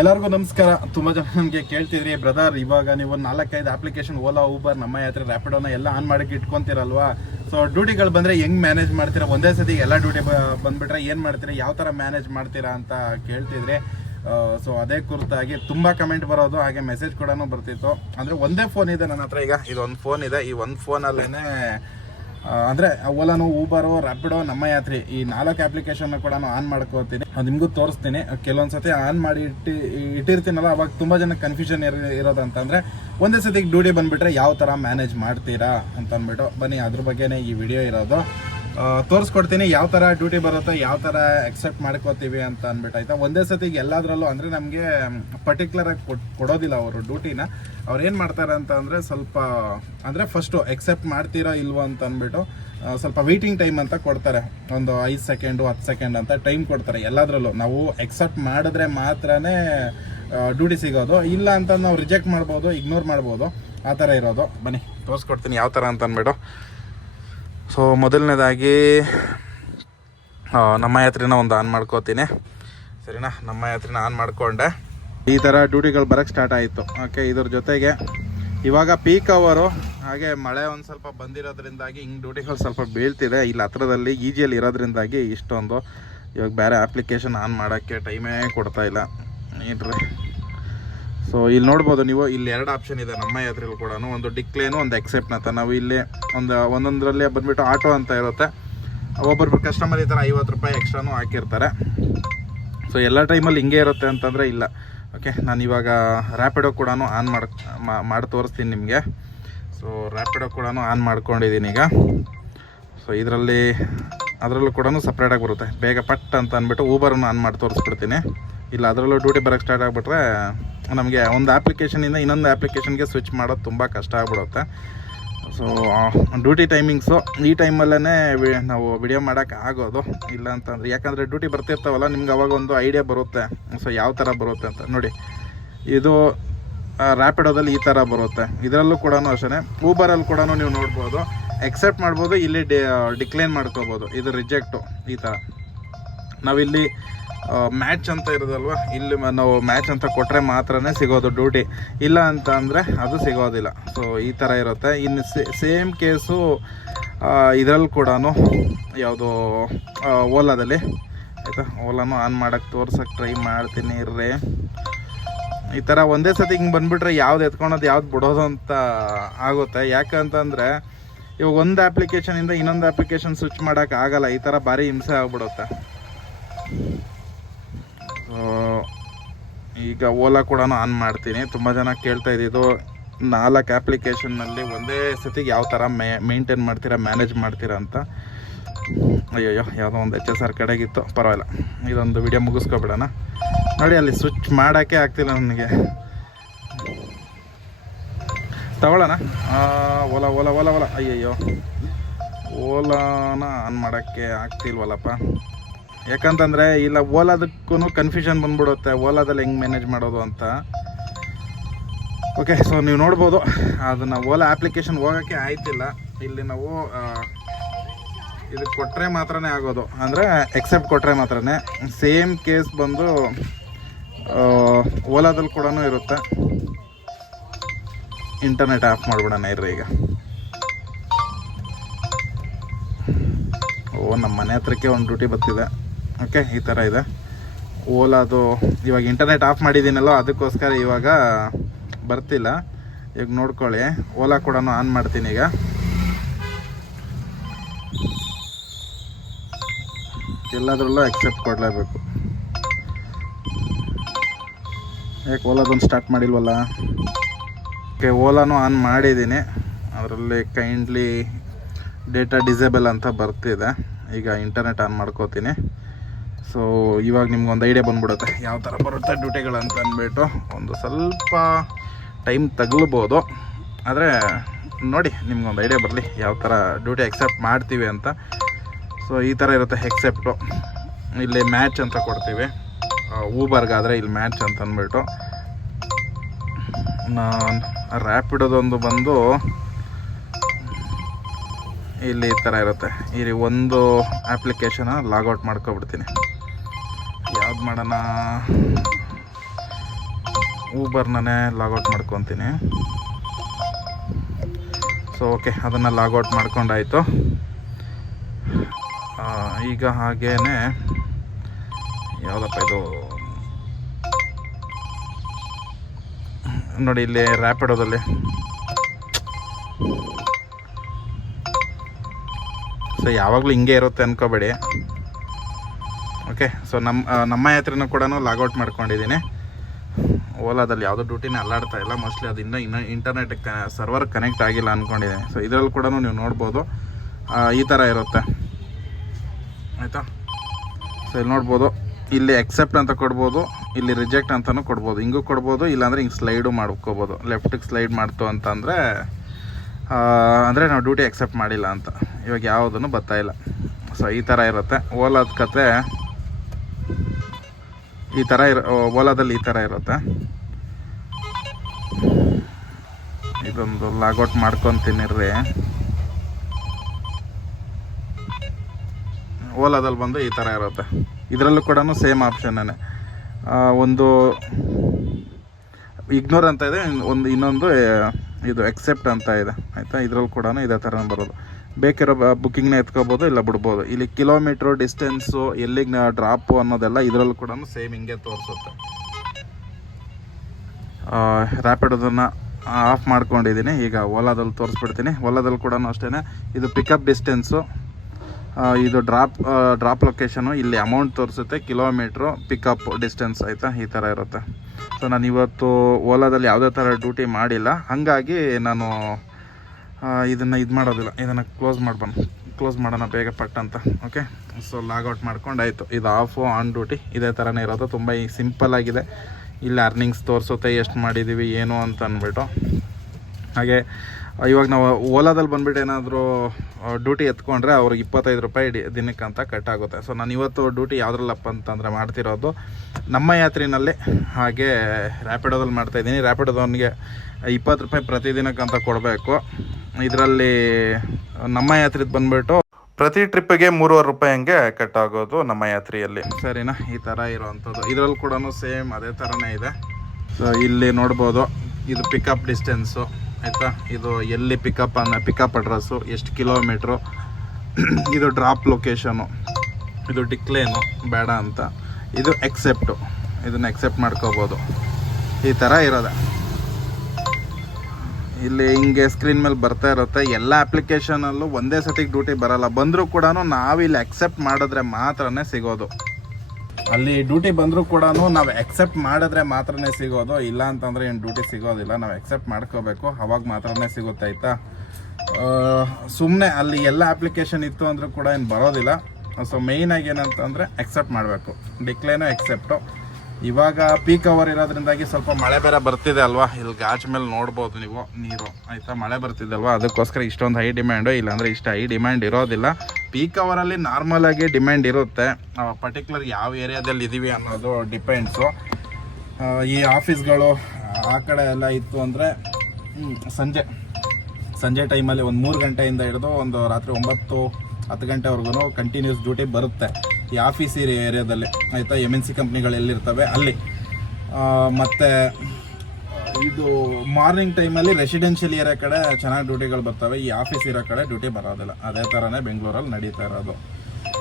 ಎಲ್ಲರಿಗೂ ನಮಸ್ಕಾರ. ತುಂಬ ಜನ ನನಗೆ ಕೇಳ್ತಿದ್ರಿ, ಬ್ರದರ್ ಇವಾಗ ನೀವು 4-5 ಅಪ್ಲಿಕೇಶನ್ ಓಲಾ, ಊಬರ್, ನಮ್ಮ ಯಾತ್ರೆ, ರ್ಯಾಪಿಡೋನ ಎಲ್ಲ ಆನ್ ಮಾಡಕ್ಕೆ ಇಟ್ಕೊತೀರಲ್ವಾ? ಸೊ ಡ್ಯೂಟಿಗಳು ಬಂದರೆ ಹೆಂಗೆ ಮ್ಯಾನೇಜ್ ಮಾಡ್ತೀರಾ? ಒಂದೇ ಸತಿ ಎಲ್ಲ ಡ್ಯೂಟಿ ಬಂದುಬಿಟ್ರೆ ಏನು ಮಾಡ್ತೀರಾ? ಯಾವ ಥರ ಮ್ಯಾನೇಜ್ ಮಾಡ್ತೀರಾ ಅಂತ ಕೇಳ್ತಿದ್ರಿ. ಸೊ ಅದೇ ಕುರಿತಾಗಿ ತುಂಬ ಕಮೆಂಟ್ ಬರೋದು, ಹಾಗೆ ಮೆಸೇಜ್ ಕೂಡ ಬರ್ತಿತ್ತು. ಅಂದರೆ ಒಂದೇ ಫೋನ್ ಇದೆ ನನ್ನ ಹತ್ರ. ಈಗ ಇದೊಂದು ಫೋನ್ ಇದೆ. ಈ ಒಂದು ಫೋನಲ್ಲೇ ಅಂದರೆ ಓಲಾನು, ಊಬರು, ರ್ಯಾಪಿಡೋ, ನಮ್ಮ ಯಾತ್ರಿ ಈ 4 ಅಪ್ಲಿಕೇಶನ್ ಕೂಡ ಆನ್ ಮಾಡ್ಕೋತೀನಿ. ನಿಮಗೂ ತೋರಿಸ್ತೀನಿ. ಕೆಲವೊಂದು ಸತಿ ಆನ್ ಮಾಡಿ ಇಟ್ಟಿರ್ತೀನಲ್ಲ, ಅವಾಗ ತುಂಬ ಜನ ಕನ್ಫ್ಯೂಷನ್ ಇರೋದಂತಂದರೆ ಒಂದೇ ಸತಿಗೆ ಡ್ಯೂಟಿ ಬಂದುಬಿಟ್ರೆ ಯಾವ ಥರ ಮ್ಯಾನೇಜ್ ಮಾಡ್ತೀರಾ ಅಂತ ಅಂದ್ಬಿಟ್ಟು ಬನ್ನಿ, ಅದ್ರ ಬಗ್ಗೆನೇ ಈ ವಿಡಿಯೋ ಇರೋದು. ತೋರಿಸ್ಕೊಡ್ತೀನಿ ಯಾವ ಥರ ಡ್ಯೂಟಿ ಬರುತ್ತೆ, ಯಾವ ಥರ ಎಕ್ಸೆಪ್ಟ್ ಮಾಡ್ಕೋತೀವಿ ಅಂತ ಅಂದ್ಬಿಟ್ಟು. ಆಯಿತಾ? ಒಂದೇ ಸತಿಗೆ ಎಲ್ಲದರಲ್ಲೂ ಅಂದರೆ ನಮಗೆ ಪರ್ಟಿಕ್ಯುಲರಾಗಿ ಕೊಡೋದಿಲ್ಲ ಅವರು ಡ್ಯೂಟಿನ. ಅವ್ರು ಏನು ಮಾಡ್ತಾರೆ ಅಂತ ಅಂದರೆ ಸ್ವಲ್ಪ ಅಂದರೆ ಫಸ್ಟು ಎಕ್ಸೆಪ್ಟ್ ಮಾಡ್ತೀರಾ ಇಲ್ವೋ ಅಂತ ಅಂದ್ಬಿಟ್ಟು ಸ್ವಲ್ಪ ವೆಯ್ಟಿಂಗ್ ಟೈಮ್ ಅಂತ ಕೊಡ್ತಾರೆ. ಒಂದು 5 ಸೆಕೆಂಡು 10 ಸೆಕೆಂಡ್ ಅಂತ ಟೈಮ್ ಕೊಡ್ತಾರೆ ಎಲ್ಲದರಲ್ಲೂ. ನಾವು ಎಕ್ಸೆಪ್ಟ್ ಮಾಡಿದ್ರೆ ಮಾತ್ರನೇ ಡ್ಯೂಟಿ ಸಿಗೋದು, ಇಲ್ಲ ಅಂತ ನಾವು ರಿಜೆಕ್ಟ್ ಮಾಡ್ಬೋದು, ಇಗ್ನೋರ್ ಮಾಡ್ಬೋದು, ಆ ಥರ ಇರೋದು. ಬನ್ನಿ ತೋರಿಸ್ಕೊಡ್ತೀನಿ ಯಾವ ಥರ ಅಂತ ಅಂದ್ಬಿಟ್ಟು. ಸೊ ಮೊದಲನೇದಾಗಿ ನಮ್ಮ ಯಾತ್ರೆನ ಒಂದು ಆನ್ ಮಾಡ್ಕೋತೀನಿ, ಸರಿನಾ? ನಮ್ಮ ಯಾತ್ರೆನ ಆನ್ ಮಾಡಿಕೊಂಡೆ. ಈ ಥರ ಡ್ಯೂಟಿಗಳು ಬರೋಕ್ಕೆ ಸ್ಟಾರ್ಟ್ ಆಯಿತು. ಓಕೆ, ಇದ್ರ ಜೊತೆಗೆ ಇವಾಗ ಪೀಕ್ ಅವರು, ಹಾಗೆ ಮಳೆ ಒಂದು ಸ್ವಲ್ಪ ಬಂದಿರೋದ್ರಿಂದಾಗಿ ಹಿಂಗೆ ಡ್ಯೂಟಿಗಳು ಸ್ವಲ್ಪ ಬೀಳ್ತಿದೆ. ಇಲ್ಲಿ ಹತ್ರದಲ್ಲಿ ಈಜಿಯಲ್ಲಿ ಇರೋದ್ರಿಂದಾಗಿ ಇಷ್ಟೊಂದು ಇವಾಗ ಬೇರೆ ಅಪ್ಲಿಕೇಶನ್ ಆನ್ ಮಾಡೋಕ್ಕೆ ಟೈಮೇ ಕೊಡ್ತಾಯಿಲ್ಲ. ಏನ್ರಿ? ಸೊ ಇಲ್ಲಿ ನೋಡ್ಬೋದು ನೀವು, ಇಲ್ಲಿ 2 ಆಪ್ಷನ್ ಇದೆ ನಮ್ಮ ಯಾತ್ರೆಗಳು ಕೂಡ. ಒಂದು ಡಿಕ್ಲೇನು, ಒಂದು ಎಕ್ಸೆಪ್ಟ್ ಅಂತ. ನಾವು ಇಲ್ಲಿ ಒಂದೊಂದರಲ್ಲಿ ಬಂದುಬಿಟ್ಟು ಆಟೋ ಅಂತ ಇರುತ್ತೆ. ಒಬ್ಬೊಬ್ರು ಕಸ್ಟಮರ್ ಈ ಥರ 50 ರೂಪಾಯಿ ಎಕ್ಸ್ಟ್ರಾನು ಹಾಕಿರ್ತಾರೆ. ಸೊ ಎಲ್ಲ ಟೈಮಲ್ಲಿ ಹಿಂಗೆ ಇರುತ್ತೆ ಅಂತಂದರೆ ಇಲ್ಲ. ಓಕೆ, ನಾನು ಇವಾಗ ರ್ಯಾಪಿಡೋ ಕೂಡ ಆನ್ ಮಾಡಿ ತೋರಿಸ್ತೀನಿ ನಿಮಗೆ. ಸೊ ರ್ಯಾಪಿಡೋ ಕೂಡ ಆನ್ ಮಾಡ್ಕೊಂಡಿದ್ದೀನಿ ಈಗ. ಸೊ ಅದರಲ್ಲೂ ಕೂಡ ಸಪ್ರೇಟಾಗಿ ಬರುತ್ತೆ, ಬೇಗ ಪಟ್ ಅಂತ ಅಂದ್ಬಿಟ್ಟು. ಊಬರನ್ನು ಆನ್ ಮಾಡಿ ತೋರಿಸ್ಬಿಡ್ತೀನಿ. ಇಲ್ಲ ಅದರಲ್ಲೂ ಡ್ಯೂಟಿ ಬರೋಕ್ಕೆ ಸ್ಟಾರ್ಟ್ ಆಗಿಬಿಟ್ರೆ ನಮಗೆ ಒಂದು ಅಪ್ಲಿಕೇಶನಿಂದ ಇನ್ನೊಂದು ಅಪ್ಲಿಕೇಶನ್ಗೆ ಸ್ವಿಚ್ ಮಾಡೋದು ತುಂಬ ಕಷ್ಟ ಆಗ್ಬಿಡುತ್ತೆ. ಸೊ ಡ್ಯೂಟಿ ಟೈಮಿಂಗ್ಸು ಈ ಟೈಮಲ್ಲೇ ನಾವು ವಿಡಿಯೋ ಮಾಡೋಕ್ಕೆ ಆಗೋದು. ಇಲ್ಲ ಅಂತಂದರೆ ಯಾಕಂದರೆ ಡ್ಯೂಟಿ ಬರ್ತಿರ್ತಾವಲ್ಲ, ನಿಮ್ಗೆ ಅವಾಗ ಒಂದು ಐಡಿಯಾ ಬರುತ್ತೆ. ಸೊ ಯಾವ ಥರ ಬರುತ್ತೆ ಅಂತ ನೋಡಿ. ಇದು ರ್ಯಾಪಿಡೋದಲ್ಲಿ ಈ ಥರ ಬರುತ್ತೆ. ಇದರಲ್ಲೂ ಕೂಡ ಅಷ್ಟೇ. ಊಬರಲ್ಲಿ ಕೂಡ ನೀವು ನೋಡ್ಬೋದು, ಎಕ್ಸೆಪ್ಟ್ ಮಾಡ್ಬೋದು, ಇಲ್ಲಿ ಡಿಕ್ಲೈನ್ ಮಾಡ್ಕೋಬೋದು. ಇದು ರಿಜೆಕ್ಟು. ಈ ಥರ ನಾವಿಲ್ಲಿ ಮ್ಯಾಚ್ ಅಂತ ಇರೋದಲ್ವ, ಇಲ್ಲಿ ನಾವು ಮ್ಯಾಚ್ ಅಂತ ಕೊಟ್ಟರೆ ಮಾತ್ರನೇ ಸಿಗೋದು ಡ್ಯೂಟಿ, ಇಲ್ಲ ಅಂತ ಅಂದರೆ ಅದು ಸಿಗೋದಿಲ್ಲ. ಸೊ ಈ ಥರ ಇರುತ್ತೆ. ಇನ್ನು ಸೇಮ್ ಕೇಸು ಇದರಲ್ಲಿ ಕೂಡ ಯಾವುದು ಓಲಾದಲ್ಲಿ. ಆಯಿತಾ? ಓಲಾನು ಆನ್ ಮಾಡೋಕ್ಕೆ ತೋರ್ಸೋಕ್ಕೆ ಟ್ರೈ ಮಾಡ್ತೀನಿ ಇರ್ರಿ. ಈ ಥರ ಒಂದೇ ಸತಿ ಹಿಂಗೆ ಬಂದುಬಿಟ್ರೆ ಯಾವ್ದು ಎತ್ಕೊಳೋದು ಯಾವ್ದು ಬಿಡೋದು ಅಂತ ಆಗುತ್ತೆ. ಯಾಕಂತಂದರೆ ಇವಾಗ ಒಂದು ಅಪ್ಲಿಕೇಶನಿಂದ ಇನ್ನೊಂದು ಅಪ್ಲಿಕೇಶನ್ ಸ್ವಿಚ್ ಮಾಡೋಕ್ಕೆ ಆಗಲ್ಲ. ಈ ಥರ ಭಾರಿ ಹಿಂಸೆ ಆಗ್ಬಿಡುತ್ತೆ. ಈಗ ಓಲಾ ಕೂಡ ಆನ್ ಮಾಡ್ತೀನಿ. ತುಂಬ ಜನ ಕೇಳ್ತಾ ಇದ್ದಿದ್ದು 4 ಅಪ್ಲಿಕೇಶನ್ನಲ್ಲಿ ಒಂದೇ ಸತಿಗೆ ಯಾವ ಥರ ಮೇಂಟೈನ್ ಮಾಡ್ತೀರಾ, ಮ್ಯಾನೇಜ್ ಮಾಡ್ತೀರಾ ಅಂತ. ಅಯ್ಯಯ್ಯೋ, ಯಾವುದೋ ಒಂದು HSR ಕಡೆಗಿತ್ತು, ಪರವಾಗಿಲ್ಲ. ಇದೊಂದು ವಿಡಿಯೋ ಮುಗಿಸ್ಕೊಬಿಡೋಣ. ನೋಡಿ, ಅಲ್ಲಿ ಸ್ವಿಚ್ ಮಾಡೋಕ್ಕೆ ಆಗ್ತಿಲ್ಲ ನನಗೆ. ತಗೊಳ್ಳೋಣ. ಓಲಾ ಓಲಾ ಓಲಾ ಓಲಾ ಅಯ್ಯಯ್ಯೋ, ಓಲಾನ ಆನ್ ಮಾಡೋಕ್ಕೆ ಆಗ್ತಿಲ್ವಲ್ಲಪ್ಪ. ಯಾಕಂತಂದರೆ ಇಲ್ಲ ಓಲಾದಕ್ಕೂ ಕನ್ಫ್ಯೂಷನ್ ಬಂದ್ಬಿಡುತ್ತೆ, ಓಲಾದಲ್ಲಿ ಹೆಂಗೆ ಮ್ಯಾನೇಜ್ ಮಾಡೋದು ಅಂತ. ಓಕೆ, ಸೊ ನೀವು ನೋಡ್ಬೋದು, ಅದನ್ನು ಓಲಾ ಅಪ್ಲಿಕೇಶನ್ ಹೋಗೋಕ್ಕೆ ಆಯ್ತಿಲ್ಲ. ಇಲ್ಲಿ ನಾವು ಇದು ಕೊಟ್ಟರೆ ಮಾತ್ರನೇ ಆಗೋದು, ಅಂದರೆ ಎಕ್ಸೆಪ್ಟ್ ಕೊಟ್ಟರೆ ಮಾತ್ರನೇ. ಸೇಮ್ ಕೇಸ್ ಬಂದು ಓಲಾದಲ್ಲಿ ಕೂಡ ಇರುತ್ತೆ. ಇಂಟರ್ನೆಟ್ ಆಫ್ ಮಾಡಿಬಿಡೋಣ ಇರ್ರಿ ಈಗ. ನಮ್ಮ ಮನೆ ಹತ್ರಕ್ಕೆ ಒಂದು ಡ್ಯೂಟಿ ಬರ್ತಿದೆ. ಓಕೆ, ಈ ಥರ ಇದೆ ಓಲಾದು. ಇವಾಗ ಇಂಟರ್ನೆಟ್ ಆಫ್ ಮಾಡಿದ್ದೀನಲ್ಲೋ, ಅದಕ್ಕೋಸ್ಕರ ಇವಾಗ ಬರ್ತಿಲ್ಲ. ಈಗ ನೋಡ್ಕೊಳ್ಳಿ, ಓಲಾ ಕೂಡ ಆನ್ ಮಾಡ್ತೀನಿ ಈಗ. ಎಲ್ಲದರಲ್ಲೂ ಎಕ್ಸೆಪ್ಟ್ ಕೊಡಲೇಬೇಕು. ಯಾಕೆ ಓಲಾದೊಂದು ಸ್ಟಾರ್ಟ್ ಮಾಡಿಲ್ವಲ್ಲ? ಓಕೆ, ಓಲಾನು ಆನ್ ಮಾಡಿದ್ದೀನಿ. ಅದರಲ್ಲಿ ಕೈಂಡ್ಲಿ ಡೇಟಾ ಡಿಸೇಬಲ್ ಅಂತ ಬರ್ತಿದೆ. ಈಗ ಇಂಟರ್ನೆಟ್ ಆನ್ ಮಾಡ್ಕೋತೀನಿ. ಸೊ ಇವಾಗ ನಿಮ್ಗೊಂದು ಐಡಿಯಾ ಬಂದ್ಬಿಡುತ್ತೆ ಯಾವ ಥರ ಬರುತ್ತೆ ಡ್ಯೂಟಿಗಳು ಅಂತ ಅಂದ್ಬಿಟ್ಟು. ಒಂದು ಸ್ವಲ್ಪ ಟೈಮ್ ತಗಲ್ಬೋದು, ಆದರೆ ನೋಡಿ ನಿಮ್ಗೊಂದು ಐಡಿಯಾ ಬರಲಿ ಯಾವ ಥರ ಡ್ಯೂಟಿ ಎಕ್ಸೆಪ್ಟ್ ಮಾಡ್ತೀವಿ ಅಂತ. ಸೊ ಈ ಥರ ಇರುತ್ತೆ ಎಕ್ಸೆಪ್ಟು. ಇಲ್ಲಿ ಮ್ಯಾಚ್ ಅಂತ ಕೊಡ್ತೀವಿ. ಊಬರ್ಗಾದರೆ ಇಲ್ಲಿ ಮ್ಯಾಚ್ ಅಂತ ಅಂದ್ಬಿಟ್ಟು. ನಾನು ರ್ಯಾಪಿಡೋದೊಂದು ಬಂದು ಇಲ್ಲಿ ಈ ಥರ ಇರುತ್ತೆ. ಇಲ್ಲಿ ಒಂದು ಅಪ್ಲಿಕೇಶನ ಲಾಗೌಟ್ ಮಾಡ್ಕೊಬಿಡ್ತೀನಿ. ಯಾವ್ದು ಮಾಡೋಣ? ಊಬರ್ನೇ ಲಾಗೌಟ್ ಮಾಡ್ಕೊತೀನಿ. ಸೊ ಓಕೆ, ಅದನ್ನು ಲಾಗೌಟ್ ಮಾಡ್ಕೊಂಡಾಯಿತು. ಈಗ ಹಾಗೇನೆ ಯಾವುದಪ್ಪ ಇದು ನೋಡಿ, ಇಲ್ಲಿ ರ್ಯಾಪಿಡೋದಲ್ಲಿ ಸೊ ಯಾವಾಗಲೂ ಹಿಂಗೆ ಇರುತ್ತೆ ಅಂದ್ಕೋಬೇಡಿ. ಓಕೆ, ಸೊ ನಮ್ಮ ಯಾತ್ರೆನೂ ಕೂಡ ಲಾಗೌಟ್ ಮಾಡ್ಕೊಂಡಿದ್ದೀನಿ. ಓಲಾದಲ್ಲಿ ಯಾವುದೋ ಡ್ಯೂಟಿನೇ ಅಲ್ಲಾಡ್ತಾ ಇಲ್ಲ. ಮೋಸ್ಟ್ಲಿ ಅದು ಇನ್ನೂ ಇಂಟರ್ನೆಟ್ ಸರ್ವರ್ ಕನೆಕ್ಟ್ ಆಗಿಲ್ಲ ಅಂದ್ಕೊಂಡಿದ್ದೀನಿ. ಸೊ ಇದರಲ್ಲಿ ಕೂಡ ನೀವು ನೋಡ್ಬೋದು, ಈ ಥರ ಇರುತ್ತೆ ಆಯಿತಾ. ಸೊ ಇಲ್ಲಿ ನೋಡ್ಬೋದು, ಇಲ್ಲಿ ಎಕ್ಸೆಪ್ಟ್ ಅಂತ ಕೊಡ್ಬೋದು, ಇಲ್ಲಿ ರಿಜೆಕ್ಟ್ ಅಂತಲೂ ಕೊಡ್ಬೋದು, ಹಿಂಗೂ ಕೊಡ್ಬೋದು, ಇಲ್ಲಾಂದರೆ ಹಿಂಗೆ ಸ್ಲೈಡು ಮಾಡ್ಕೋಬೋದು. ಲೆಫ್ಟಿಗೆ ಸ್ಲೈಡ್ ಮಾಡ್ತು ಅಂತಂದರೆ ಅಂದರೆ ನಾವು ಡ್ಯೂಟಿ ಎಕ್ಸೆಪ್ಟ್ ಮಾಡಿಲ್ಲ ಅಂತ. ಇವಾಗ ಯಾವುದನ್ನು ಬರ್ತಾಯಿಲ್ಲ. ಸೊ ಈ ಥರ ಇರುತ್ತೆ ಓಲಾದ ಕತೆ. ಈ ಥರ ಓಲಾದಲ್ಲಿ ಈ ಥರ ಇರುತ್ತೆ. ಇದೊಂದು ಲಾಗೌಟ್ ಮಾಡ್ಕೊತೀನಿ ರೀ. ಓಲಾದಲ್ಲಿ ಬಂದು ಈ ಥರ ಇರುತ್ತೆ. ಇದರಲ್ಲೂ ಕೂಡ ಸೇಮ್ ಆಪ್ಷನ್ನೇ. ಒಂದು ಇಗ್ನೋರ್ ಅಂತ ಇದೆ, ಇನ್ನೊಂದು ಇದು ಎಕ್ಸೆಪ್ಟ್ ಅಂತ ಇದೆ ಆಯಿತಾ. ಇದರಲ್ಲಿ ಕೂಡ ಇದೇ ಥರ ಬರೋದು. ಬೇಕಿರೋ ಬುಕ್ಕಿಂಗ್ನ ಎತ್ಕೋಬೋದು, ಇಲ್ಲ ಬಿಡ್ಬೋದು. ಇಲ್ಲಿ ಕಿಲೋಮೀಟ್ರು, ಡಿಸ್ಟೆನ್ಸು, ಎಲ್ಲಿಗೆ ಡ್ರಾಪು ಅನ್ನೋದೆಲ್ಲ ಇದರಲ್ಲೂ ಕೂಡ ಸೇಮ್ ಹಿಂಗೆ ತೋರಿಸುತ್ತೆ. ರ್ಯಾಪಿಡೋದನ್ನು ಆಫ್ ಮಾಡ್ಕೊಂಡಿದ್ದೀನಿ. ಈಗ ಓಲಾದಲ್ಲಿ ತೋರಿಸ್ಬಿಡ್ತೀನಿ. ಓಲಾದಲ್ಲಿ ಕೂಡ ಅಷ್ಟೇ, ಇದು ಪಿಕಪ್ ಡಿಸ್ಟೆನ್ಸು, ಇದು ಡ್ರಾಪ್ ಲೊಕೇಶನು, ಇಲ್ಲಿ ಅಮೌಂಟ್ ತೋರಿಸುತ್ತೆ, ಕಿಲೋಮೀಟ್ರು, ಪಿಕಪ್ ಡಿಸ್ಟೆನ್ಸ್ ಆಯಿತಾ. ಈ ಥರ ಇರುತ್ತೆ. ಸೊ ನಾನು ಇವತ್ತು ಓಲಾದಲ್ಲಿ ಯಾವುದೇ ಥರ ಡ್ಯೂಟಿ ಮಾಡಿಲ್ಲ, ಹಾಗಾಗಿ ನಾನು ಇದನ್ನು ಮಾಡೋದಿಲ್ಲ. ಇದನ್ನು ಕ್ಲೋಸ್ ಮಾಡೋಣ ಬೇಗ ಪಟ್ಟಂತ. ಓಕೆ, ಸೊ ಲಾಗೌಟ್ ಮಾಡ್ಕೊಂಡಾಯಿತು. ಇದು ಆಫು, ಆನ್ ಡ್ಯೂಟಿ ಇದೇ ಥರನೇ ಇರೋದು. ತುಂಬ ಸಿಂಪಲ್ ಆಗಿದೆ. ಇಲ್ಲಿ ಅರ್ನಿಂಗ್ಸ್ ತೋರಿಸುತ್ತೆ, ಎಷ್ಟು ಮಾಡಿದ್ದೀವಿ ಏನು ಅಂತ ಅಂದ್ಬಿಟ್ಟು. ಹಾಗೆ ಇವಾಗ ನಾವು ಓಲಾದಲ್ಲಿ ಬಂದುಬಿಟ್ಟು ಏನಾದರೂ ಡ್ಯೂಟಿ ಎತ್ಕೊಂಡ್ರೆ ಅವ್ರಿಗೆ 25 ರೂಪಾಯಿ ದಿನಕ್ಕಂತ ಕಟ್ ಆಗುತ್ತೆ. ಸೊ ನಾನು ಇವತ್ತು ಡ್ಯೂಟಿ ಯಾವುದ್ರಲ್ಲಪ್ಪ ಅಂತಂದರೆ ಮಾಡ್ತಿರೋದು ನಮ್ಮ ಯಾತ್ರಿನಲ್ಲಿ, ಹಾಗೆ ರ್ಯಾಪಿಡೋದಲ್ಲಿ ಮಾಡ್ತಾಯಿದ್ದೀನಿ. ರ್ಯಾಪಿಡೋದವನಿಗೆ 20 ರೂಪಾಯಿ ಪ್ರತಿದಿನಕ್ಕಂತ ಕೊಡಬೇಕು. ಇದರಲ್ಲಿ ನಮ್ಮ ಯಾತ್ರಿದು ಬಂದುಬಿಟ್ಟು ಪ್ರತಿ ಟ್ರಿಪ್ಪಿಗೆ 3.5 ರೂಪಾಯಿ ಹಂಗೆ ಕಟ್ ಆಗೋದು ನಮ್ಮ ಯಾತ್ರೆಯಲ್ಲಿ. ಸರಿನಾ, ಈ ಥರ ಇರೋವಂಥದ್ದು. ಇದರಲ್ಲಿ ಕೂಡ ಸೇಮ್ ಅದೇ ಥರನೇ ಇದೆ. ಸೊ ಇಲ್ಲಿ ನೋಡ್ಬೋದು, ಇದು ಪಿಕಪ್ ಡಿಸ್ಟೆನ್ಸು ಆಯಿತಾ. ಇದು ಎಲ್ಲಿ ಪಿಕಪ್ ಅಡ್ರೆಸ್ಸು, ಎಷ್ಟು ಕಿಲೋಮೀಟ್ರು, ಇದು ಡ್ರಾಪ್ ಲೊಕೇಶನು, ಇದು ಡಿಕ್ಲೇನು ಬೇಡ ಅಂತ, ಇದು ಎಕ್ಸೆಪ್ಟು, ಇದನ್ನು ಎಕ್ಸೆಪ್ಟ್ ಮಾಡ್ಕೋಬೋದು. ಈ ಥರ ಇರೋದೆ. ಇಲ್ಲಿ ಹಿಂಗೆ ಸ್ಕ್ರೀನ್ ಮೇಲೆ ಬರ್ತಾ ಇರುತ್ತೆ. ಎಲ್ಲ ಅಪ್ಲಿಕೇಶನಲ್ಲೂ ಒಂದೇ ಸತಿಗೆ ಡ್ಯೂಟಿ ಬರೋಲ್ಲ. ಬಂದರೂ ಕೂಡ ನಾವಿಲ್ಲಿ ಅಕ್ಸೆಪ್ಟ್ ಮಾಡಿದ್ರೆ ಮಾತ್ರನೇ ಸಿಗೋದು. ಅಲ್ಲಿ ಡ್ಯೂಟಿ ಬಂದರೂ ಕೂಡ ನಾವು ಎಕ್ಸೆಪ್ಟ್ ಮಾಡಿದ್ರೆ ಮಾತ್ರನೇ ಸಿಗೋದು. ಇಲ್ಲ ಅಂತಂದರೆ ಏನು ಡ್ಯೂಟಿ ಸಿಗೋದಿಲ್ಲ. ನಾವು ಎಕ್ಸೆಪ್ಟ್ ಮಾಡ್ಕೋಬೇಕು, ಅವಾಗ ಮಾತ್ರನೇ ಸಿಗುತ್ತೆ ಆಯಿತಾ. ಸುಮ್ಮನೆ ಅಲ್ಲಿ ಎಲ್ಲ ಅಪ್ಲಿಕೇಶನ್ ಇತ್ತು ಅಂದರೂ ಕೂಡ ಏನು ಬರೋದಿಲ್ಲ. ಸೊ ಮೇಯ್ನಾಗಿ ಏನಂತಂದರೆ ಎಕ್ಸೆಪ್ಟ್ ಮಾಡಬೇಕು. ಡಿಕ್ಲೇನು ಎಕ್ಸೆಪ್ಟು. ಇವಾಗ ಪೀಕ್ ಅವರ್ ಇರೋದ್ರಿಂದಾಗಿ ಸ್ವಲ್ಪ ಮಳೆ ಬೇರೆ ಬರ್ತಿದೆ ಅಲ್ವಾ. ಇಲ್ಲಿ ಗಾಜ್ ಮೇಲೆ ನೋಡ್ಬೋದು ನೀವು ನೀರು ಆಯಿತಾ. ಮಳೆ ಬರ್ತಿದೆ ಅಲ್ವಾ, ಅದಕ್ಕೋಸ್ಕರ ಇಷ್ಟೊಂದು ಹೈ ಡಿಮ್ಯಾಂಡು. ಇಲ್ಲಾಂದರೆ ಇಷ್ಟು ಹೈ ಡಿಮ್ಯಾಂಡ್ ಇರೋದಿಲ್ಲ. ಪೀಕ್ ಅವರಲ್ಲಿ ನಾರ್ಮಲಾಗಿ ಡಿಮ್ಯಾಂಡ್ ಇರುತ್ತೆ. ಪರ್ಟಿಕ್ಯುಲರ್ ಯಾವ ಏರಿಯಾದಲ್ಲಿ ಇದ್ದೀವಿ ಅನ್ನೋದು ಡಿಪೆಂಡ್ಸು. ಈ ಆಫೀಸ್ಗಳು ಆ ಕಡೆ ಎಲ್ಲ ಇತ್ತು ಅಂದರೆ ಸಂಜೆ ಟೈಮಲ್ಲಿ ಒಂದು 3 ಗಂಟೆಯಿಂದ ಹಿಡಿದು ಒಂದು ರಾತ್ರಿ 9-10 ಗಂಟೆವರೆಗೂ ಕಂಟಿನ್ಯೂಸ್ ಡ್ಯೂಟಿ ಬರುತ್ತೆ ಈ ಆಫೀಸ್ ಏರಿಯಾದಲ್ಲಿ ಆಯಿತಾ. MNC ಕಂಪ್ನಿಗಳು ಎಲ್ಲಿರ್ತವೆ ಅಲ್ಲಿ. ಮತ್ತು ಇದು ಮಾರ್ನಿಂಗ್ ಟೈಮಲ್ಲಿ ರೆಸಿಡೆನ್ಷಿಯಲ್ ಏರಿಯಾ ಕಡೆ ಚೆನ್ನಾಗಿ ಡ್ಯೂಟಿಗಳು ಬರ್ತವೆ. ಈ ಆಫೀಸ್ ಇರೋ ಕಡೆ ಡ್ಯೂಟಿ ಬರೋದಿಲ್ಲ. ಅದೇ ಥರನೇ ಬೆಂಗಳೂರಲ್ಲಿ ನಡೀತಾ ಇರೋದು.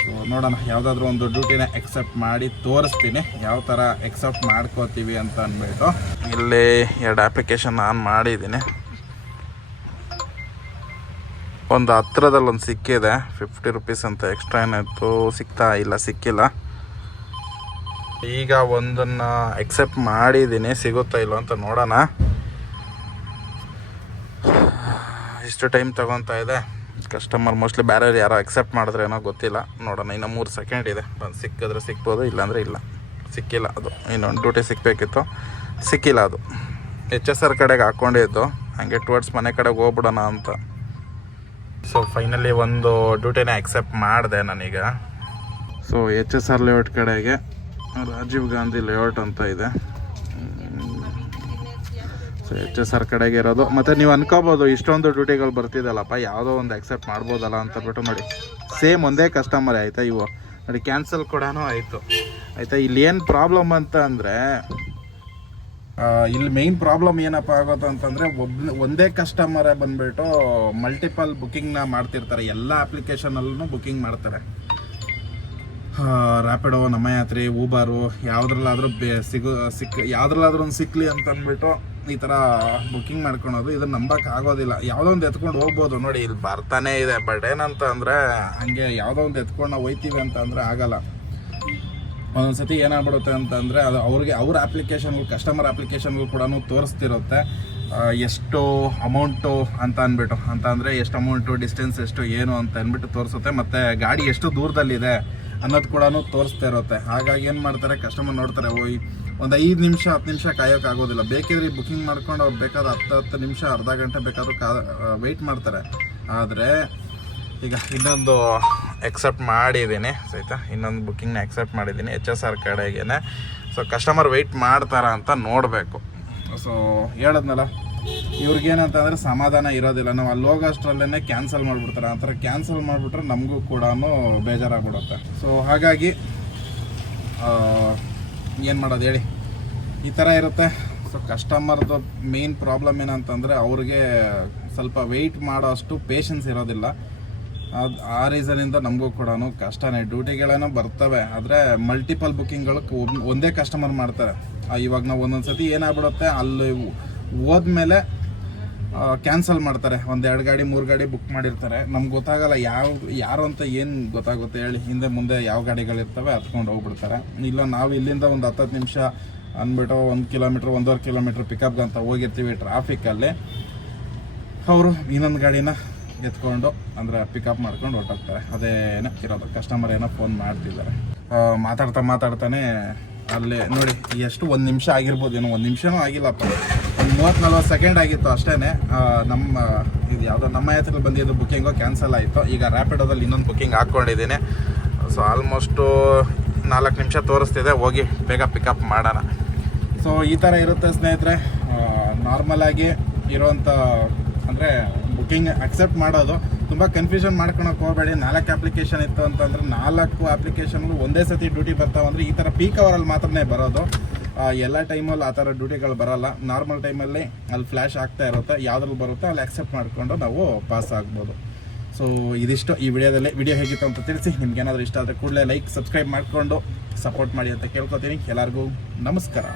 ಸೊ ನೋಡೋಣ, ಯಾವುದಾದ್ರೂ ಒಂದು ಡ್ಯೂಟಿನ ಎಕ್ಸೆಪ್ಟ್ ಮಾಡಿ ತೋರಿಸ್ತೀನಿ, ಯಾವ ಥರ ಎಕ್ಸೆಪ್ಟ್ ಮಾಡ್ಕೋತೀವಿ ಅಂತ ಅಂದ್ಬಿಟ್ಟು. ಇಲ್ಲಿ 2 ಅಪ್ಲಿಕೇಶನ್ ಆನ್ ಮಾಡಿದ್ದೀನಿ. ಒಂದು ಹತ್ರದಲ್ಲಿ ಒಂದು ಸಿಕ್ಕಿದೆ 50 ರೂಪೀಸ್ ಅಂತ. ಎಕ್ಸ್ಟ್ರಾ ಏನಾಯಿತು ಸಿಕ್ಕಿಲ್ಲ. ಈಗ ಒಂದನ್ನು ಎಕ್ಸೆಪ್ಟ್ ಮಾಡಿದ್ದೀನಿ, ಸಿಗುತ್ತಾ ಇಲ್ಲ ಅಂತ ನೋಡೋಣ. ಇಷ್ಟು ಟೈಮ್ ತಗೊತಾ ಇದೆ. ಕಸ್ಟಮರ್ ಮೋಸ್ಟ್ಲಿ ಬೇರೆ ಯಾರೋ ಎಕ್ಸೆಪ್ಟ್ ಮಾಡಿದ್ರೆ ಏನೋ ಗೊತ್ತಿಲ್ಲ. ನೋಡೋಣ, ಇನ್ನು 3 ಸೆಕೆಂಡ್ ಇದೆ. ಬಂದು ಸಿಕ್ಕಿದ್ರೆ ಸಿಗ್ಬೋದು, ಇಲ್ಲಾಂದರೆ ಇಲ್ಲ. ಸಿಕ್ಕಿಲ್ಲ. ಅದು ಇನ್ನೊಂದು ಡ್ಯೂಟಿ ಸಿಕ್ಕಬೇಕಿತ್ತು, ಸಿಕ್ಕಿಲ್ಲ. ಅದು HSR ಕಡೆಗೆ ಹಾಕ್ಕೊಂಡಿದ್ದು, ಹಾಗೆ ಟುವರ್ಡ್ಸ್ ಮನೆ ಕಡೆಗೆ ಹೋಗ್ಬಿಡೋಣ ಅಂತ. ಸೊ ಫೈನಲಿ ಒಂದು ಡ್ಯೂಟಿನ ಎಕ್ಸೆಪ್ಟ್ ಮಾಡಿದೆ ನಾನೀಗ. ಸೊ HSR ಲೇಔಟ್ ಕಡೆಗೆ ರಾಜೀವ್ ಗಾಂಧಿ ಲೇಔಟ್ ಅಂತ ಇದೆ. ಸೊ HSR ಕಡೆಗೆ ಇರೋದು. ಮತ್ತು ನೀವು ಅನ್ಕೋಬೋದು ಇಷ್ಟೊಂದು ಡ್ಯೂಟಿಗಳು ಬರ್ತಿದ್ದಲ್ಲಪ್ಪ, ಯಾವುದೋ ಒಂದು ಎಕ್ಸೆಪ್ಟ್ ಮಾಡ್ಬೋದಲ್ಲ ಅಂತಬಿಟ್ಟು. ನೋಡಿ, ಸೇಮ್ ಒಂದೇ ಕಸ್ಟಮರ್ ಆಯಿತಾ. ಇವು ನೋಡಿ ಕ್ಯಾನ್ಸಲ್ ಕೂಡ ಆಯಿತು ಆಯಿತಾ. ಇಲ್ಲಿ ಏನು ಪ್ರಾಬ್ಲಮ್ ಅಂತ ಅಂದರೆ ಇಲ್ಲಿ ಮೇಯ್ನ್ ಪ್ರಾಬ್ಲಮ್ ಏನಪ್ಪ ಆಗೋದು ಅಂತಂದರೆ ಒಂದೇ ಕಸ್ಟಮರೇ ಬಂದುಬಿಟ್ಟು ಮಲ್ಟಿಪಲ್ ಬುಕ್ಕಿಂಗ್ನ ಮಾಡ್ತಿರ್ತಾರೆ. ಎಲ್ಲ ಅಪ್ಲಿಕೇಶನಲ್ಲೂ ಬುಕ್ಕಿಂಗ್ ಮಾಡ್ತಾರೆ. ರ್ಯಾಪಿಡೋ, ನಮ್ಮ ಯಾತ್ರೆ, ಊಬರು ಯಾವುದ್ರಲ್ಲಾದರೂ ಯಾವುದ್ರಲ್ಲಾದ್ರೂ ಒಂದು ಸಿಕ್ಕಲಿ ಅಂತ ಅಂದ್ಬಿಟ್ಟು ಈ ಥರ ಬುಕ್ಕಿಂಗ್ ಮಾಡ್ಕೊಳೋದು. ಇದನ್ನು ನಂಬಕ್ಕೆ ಆಗೋದಿಲ್ಲ. ಯಾವುದೋ ಒಂದು ಎತ್ಕೊಂಡು ಹೋಗ್ಬೋದು. ನೋಡಿ ಇಲ್ಲಿ ಬರ್ತಾನೇ ಇದೆ. ಬಟ್ ಏನಂತ ಅಂದರೆ ಹಂಗೆ ಯಾವುದೋ ಒಂದು ಎತ್ಕೊಂಡು ನಾವು ಹೋಯ್ತೀವಿ ಅಂತ ಅಂದರೆ ಆಗಲ್ಲ. ಒಂದೊಂದು ಸತಿ ಏನಾಗ್ಬಿಡುತ್ತೆ ಅಂತಂದರೆ ಅದು ಅವ್ರ ಅಪ್ಲಿಕೇಶನ್ಗಳು, ಕಸ್ಟಮರ್ ಅಪ್ಲಿಕೇಶನ್ಗಳು ಕೂಡ ತೋರಿಸ್ತಿರುತ್ತೆ ಎಷ್ಟು ಅಮೌಂಟು ಅಂತ ಅಂದ್ಬಿಟ್ಟು, ಅಂತ ಅಂದರೆ ಎಷ್ಟು ಅಮೌಂಟು, ಡಿಸ್ಟೆನ್ಸ್ ಎಷ್ಟು, ಏನು ಅಂತ ಅಂದ್ಬಿಟ್ಟು ತೋರಿಸುತ್ತೆ. ಮತ್ತು ಗಾಡಿ ಎಷ್ಟು ದೂರದಲ್ಲಿದೆ ಅನ್ನೋದು ಕೂಡ ತೋರಿಸ್ತಾ ಇರುತ್ತೆ. ಹಾಗಾಗಿ ಏನು ಮಾಡ್ತಾರೆ, ಕಸ್ಟಮರ್ ನೋಡ್ತಾರೆ, ಒಂದು 5 ನಿಮಿಷ 10 ನಿಮಿಷ ಕಾಯೋಕ್ಕಾಗೋದಿಲ್ಲ. ಬೇಕಿದ್ರೆ ಬುಕ್ಕಿಂಗ್ ಮಾಡ್ಕೊಂಡು ಅವ್ರು ಬೇಕಾದ್ರೆ 10 ನಿಮಿಷ ಅರ್ಧ ಗಂಟೆ ಬೇಕಾದ್ರೂ ವೆಯ್ಟ್ ಮಾಡ್ತಾರೆ. ಆದರೆ ಈಗ ಇನ್ನೊಂದು ಎಕ್ಸೆಪ್ಟ್ ಮಾಡಿದ್ದೀನಿ ಆಯಿತಾ, ಇನ್ನೊಂದು ಬುಕ್ಕಿಂಗ್ನ ಎಕ್ಸೆಪ್ಟ್ ಮಾಡಿದ್ದೀನಿ HSR ಕಡೆಗೇ. ಸೊ ಕಸ್ಟಮರ್ ವೆಯ್ಟ್ ಮಾಡ್ತಾರ ಅಂತ ನೋಡಬೇಕು. ಸೊ ಹೇಳಿದ್ನಲ್ಲ, ಇವ್ರಿಗೇನಂತಂದರೆ ಸಮಾಧಾನ ಇರೋದಿಲ್ಲ. ನಾವು ಅಲ್ಲಿ ಹೋಗೋಷ್ಟರಲ್ಲೇ ಕ್ಯಾನ್ಸಲ್ ಮಾಡಿಬಿಡ್ತಾರೆ. ಆ ಥರ ಕ್ಯಾನ್ಸಲ್ ಮಾಡಿಬಿಟ್ರೆ ನಮಗೂ ಕೂಡ ಬೇಜಾರಾಗ್ಬಿಡುತ್ತೆ. ಸೊ ಹಾಗಾಗಿ ಏನು ಮಾಡೋದು ಹೇಳಿ, ಈ ಥರ ಇರುತ್ತೆ. ಸೊ ಕಸ್ಟಮರ್ದು ಮೇನ್ ಪ್ರಾಬ್ಲಮ್ ಏನಂತಂದರೆ ಅವ್ರಿಗೆ ಸ್ವಲ್ಪ ವೆಯ್ಟ್ ಮಾಡೋ ಅಷ್ಟು ಪೇಷನ್ಸ್ ಇರೋದಿಲ್ಲ. ಆ ರೀಸನಿಂದ ನಮಗೂ ಕೂಡ ಕಷ್ಟನೇ. ಡ್ಯೂಟಿಗಳೇನೋ ಬರ್ತವೆ, ಆದರೆ ಮಲ್ಟಿಪಲ್ ಬುಕ್ಕಿಂಗ್ಗಳು ಒಂದೇ ಕಸ್ಟಮರ್ ಮಾಡ್ತಾರೆ. ಇವಾಗ ನಾವು ಒಂದೊಂದು ಸತಿ ಏನಾಗ್ಬಿಡುತ್ತೆ, ಅಲ್ಲಿ ಹೋದ್ಮೇಲೆ ಕ್ಯಾನ್ಸಲ್ ಮಾಡ್ತಾರೆ. 1-2 ಗಾಡಿ 3 ಗಾಡಿ ಬುಕ್ ಮಾಡಿರ್ತಾರೆ. ನಮ್ಗೆ ಗೊತ್ತಾಗಲ್ಲ ಯಾರು ಅಂತ ಏನು ಗೊತ್ತಾಗುತ್ತೆ ಹೇಳಿ. ಹಿಂದೆ ಮುಂದೆ ಯಾವ ಗಾಡಿಗಳಿರ್ತವೆ ಹತ್ಕೊಂಡು ಹೋಗ್ಬಿಡ್ತಾರೆ. ಇಲ್ಲ ನಾವು ಇಲ್ಲಿಂದ ಒಂದು 10 ನಿಮಿಷ ಅಂದ್ಬಿಟ್ಟು 1 ಕಿಲೋಮೀಟ್ರ್ 1.5 ಕಿಲೋಮೀಟ್ರ್ ಪಿಕಪ್ಗೆ ಅಂತ ಹೋಗಿರ್ತೀವಿ ಟ್ರಾಫಿಕಲ್ಲಿ. ಅವರು ಇನ್ನೊಂದು ಗಾಡಿನ ಎತ್ಕೊಂಡು ಅಂದರೆ ಪಿಕಪ್ ಮಾಡ್ಕೊಂಡು ಹೊರಟೋಗ್ತಾರೆ. ಅದೇನೋ ಇರೋದು. ಕಸ್ಟಮರ್ ಏನೋ ಫೋನ್ ಮಾಡ್ತಿದ್ದಾರೆ. ಮಾತಾಡ್ತಾನೆ ಅಲ್ಲೇ ನೋಡಿ ಎಷ್ಟು 1 ನಿಮಿಷ ಆಗಿರ್ಬೋದು, ಏನೋ 1 ನಿಮಿಷನೂ ಆಗಿಲ್ಲಪ್ಪ, 30-40 ಸೆಕೆಂಡ್ ಆಗಿತ್ತು ಅಷ್ಟೇ. ನಮ್ಮ ಇದು ಯಾವುದೋ ನಮ್ಮ ಯಾತ್ರೆಯಲ್ಲಿ ಬಂದಿದ್ದು ಬುಕ್ಕಿಂಗು ಕ್ಯಾನ್ಸಲ್ ಆಯಿತು. ಈಗ ರ್ಯಾಪಿಡೋದಲ್ಲಿ ಇನ್ನೊಂದು ಬುಕ್ಕಿಂಗ್ ಹಾಕ್ಕೊಂಡಿದ್ದೀನಿ. ಸೊ ಆಲ್ಮೋಸ್ಟು 4 ನಿಮಿಷ ತೋರಿಸ್ತಿದೆ. ಹೋಗಿ ಬೇಗ ಪಿಕಪ್ ಮಾಡೋಣ. ಸೊ ಈ ಥರ ಇರುತ್ತೆ ಸ್ನೇಹಿತರೆ. ನಾರ್ಮಲಾಗಿ ಇರೋವಂಥ ಅಂದರೆ ಬುಕ್ಕಿಂಗ್ ಅಕ್ಸೆಪ್ಟ್ ಮಾಡೋದು ತುಂಬ ಕನ್ಫ್ಯೂಷನ್ ಮಾಡ್ಕೊಳಕ್ಕೆ ಹೋಗಬೇಡಿ. 4 ಅಪ್ಲಿಕೇಶನ್ ಇತ್ತು ಅಂತಂದರೆ 4 ಅಪ್ಲಿಕೇಶನ್ಗಳು ಒಂದೇ ಸತಿ ಡ್ಯೂಟಿ ಬರ್ತಾವಂದರೆ ಈ ಥರ ಪೀಕ್ ಅವರಲ್ಲಿ ಮಾತ್ರನೇ ಬರೋದು. ಎಲ್ಲ ಟೈಮಲ್ಲಿ ಆ ಥರ ಡ್ಯೂಟಿಗಳು ಬರೋಲ್ಲ. ನಾರ್ಮಲ್ ಟೈಮಲ್ಲಿ ಅಲ್ಲಿ ಫ್ಲ್ಯಾಶ್ ಆಗ್ತಾ ಇರುತ್ತೆ. ಯಾವುದ್ರಲ್ಲಿ ಬರುತ್ತೋ ಅಲ್ಲಿ ಅಕ್ಸೆಪ್ಟ್ ಮಾಡಿಕೊಂಡು ನಾವು ಪಾಸ್ ಆಗ್ಬೋದು. ಸೊ ಇದಿಷ್ಟು ಈ ವಿಡಿಯೋದಲ್ಲಿ. ವಿಡಿಯೋ ಹೇಗಿತ್ತು ಅಂತ ತಿಳಿಸಿ. ನಿಮ್ಗೇನಾದರೂ ಇಷ್ಟ ಆದರೆ ಕೂಡಲೇ ಲೈಕ್, ಸಬ್ಸ್ಕ್ರೈಬ್ ಮಾಡಿಕೊಂಡು ಸಪೋರ್ಟ್ ಮಾಡಿ ಅಂತ ಕೇಳ್ಕೊತೀನಿ. ಎಲ್ಲರಿಗೂ ನಮಸ್ಕಾರ.